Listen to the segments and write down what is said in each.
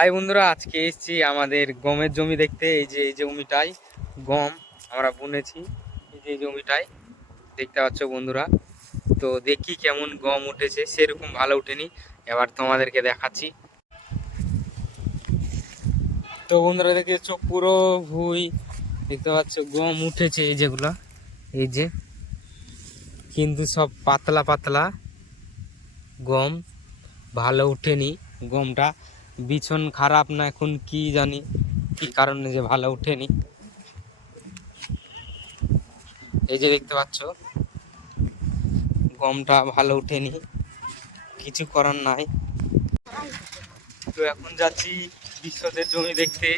High বন্ধুরা, আজকে এসেছি আমাদের গমের জমি দেখতে। এই যে, এই জমিটাই গম আমরা বুনেছি। এই যে জমিটাই দেখতে পাচ্ছ বন্ধুরা। তো দেখি কেমন গম উঠেছে, সেরকম ভালো উঠেনি। এবার তোমাদেরকে দেখাচ্ছি। তো বন্ধুরা দেখেছ পুরো ভুই, দেখতে পাচ্ছ গম উঠেছে এই যেগুলা। এই যে, কিন্তু সব পাতলা পাতলা গম ভালো উঠেনি গমটা। বিছন খারাপ না, এখন কি জানি, কি কারণে যে ভালো উঠেনি এই যে দেখতে পাচ্ছ, গমটা ভালো উঠেনি কিছু করার নাই। তো এখন যাচ্ছি বিশ্বদের জমি দেখতে,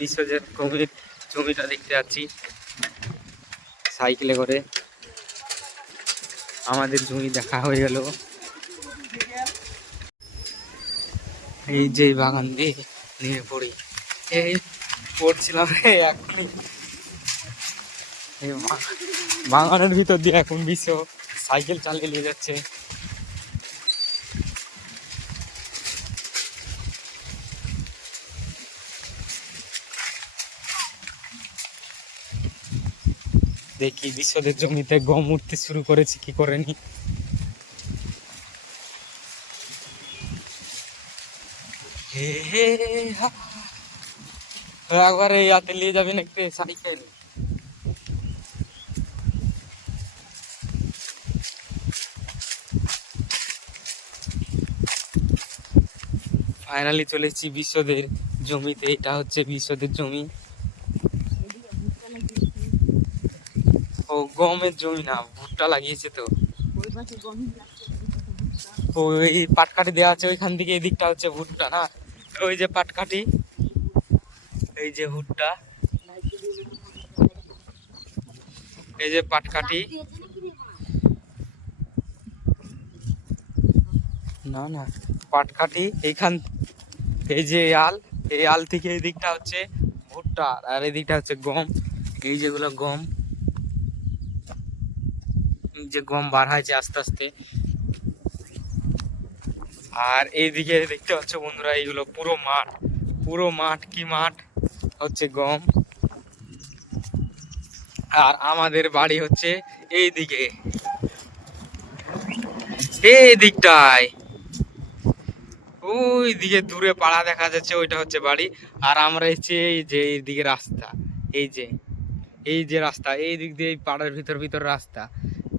বিশ্বদের জমির জমিটা দেখতে যাচ্ছি, সাইকেলে করে। আমাদের জমি দেখা হয়ে গেল। এই যে বাগান দিয়ে নিয়ে পড়ি। এই পড়ছিলাম এখনই বাগানের ভিতর দিয়ে এখন বিশ্ব সাইকেল চালিয়ে নিয়ে যাচ্ছে। দেখি বিশ্বদের জমিতে গম উঠতে শুরু করেছে কি করেনি। হে হে। একবার এই হাতে নিয়ে যাবেন একটু সাইকেল ফাইনালি চলে এসেছি বিশ্বদের জমিতে, এটা হচ্ছে বিশ্বদের জমি। ও গমের জমি না, ভুট্টা লাগিয়েছে তো। ওই পাটকাঠি দেওয়া আছে, ওইখান থেকে এই দিকটা হচ্ছে ভুট্টা, না? ওই যে পাটকাঠি, এই যে ভুট্টা, এই যে পাটকাঠি। না না, পাটকাঠি, এইখান, এই যে আল, এই আল থেকে এই দিকটা হচ্ছে ভুট্টা, আর এই দিকটা হচ্ছে গম, এই যেগুলো গম যে গম বার হয়েছে আস্তে আস্তে আর এইদিকে দেখতে পাচ্ছ বন্ধুরা, এইগুলো পুরো মাঠ। পুরো মাঠ কি মাঠ? হচ্ছে গম। আর আমাদের বাড়ি হচ্ছে এই দিকে এই দিকটায়। ওই দিকে দূরে পাড়া দেখা যাচ্ছে, ওইটা হচ্ছে বাড়ি। আর আমরা এসেছি এই যে এই দিকে রাস্তা। এই যে এই যে রাস্তা, এই দিক দিয়ে পাড়ার ভিতর ভিতর রাস্তা।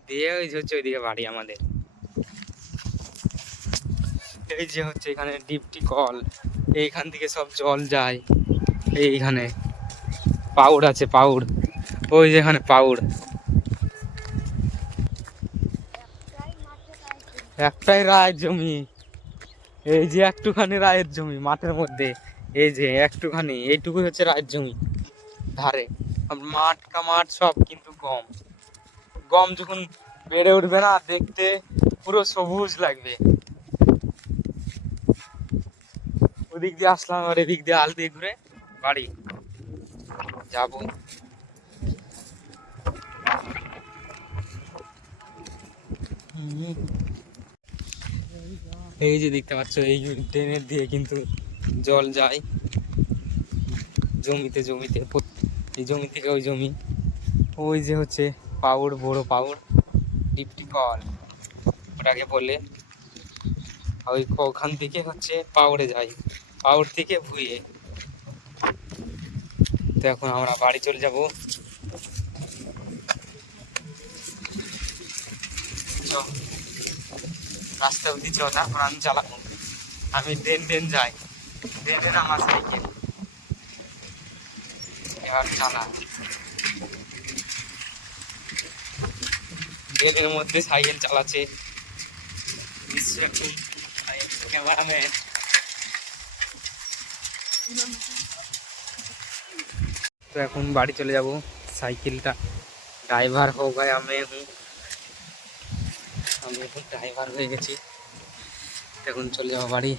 দিয়ে ওই হচ্ছে ওইদিকে বাড়ি আমাদের। এই যে হচ্ছে এখানে ডিপটি কল, এইখান থেকে সব জল যায়, এইখানে। পাউড আছে, পাউড। ওই যেখানে পাউড। একটাই রায়ের জমি। এই যে একটুখানি রায়ের জমি মাঠের মধ্যে। এই যে একটুখানি, এইটুকুই হচ্ছে রায়ের জমি। ধারে। মাঠ কামাঠ সব কিন্তু গম। গম যখন বেড়ে উঠবে না, দেখতে পুরো সবুজ লাগবে। ওদিক দিয়ে আসলাম আর এদিক দিয়ে আল দিয়ে ঘুরে বাড়ি যাব। এই যে দেখতে পাচ্ছ, এই ড্রেনের দিয়ে কিন্তু জল যায়। জমিতে জমিতে এই জমি থেকে ওই জমি। ওই যে হচ্ছে পাউড় বড় পাউড় ডিপটি কল। ওটাকে বলে ওই ওখান থেকে হচ্ছে পাউড়ে যাই পাউড় থেকে ভুয়ে তো এখন আমরা বাড়ি চলে যাব। রাস্তা অব্দি চ তারপর আমি চালাবো আমি ডেন ডেন যাই। ডেনের আমার সাইকেল। এবার চালা। ডেনের মধ্যে সাইকেল চালাচ্ছে। বিশ্ব ক্যামেরাম্যান। তো এখন বাড়ি চলে যাব। সাইকেলটা ড্রাইভার হো গায়া আমি হুঁ আমি এখন ড্রাইভার হয়ে গেছি। এখন চলে যাব বাড়ি।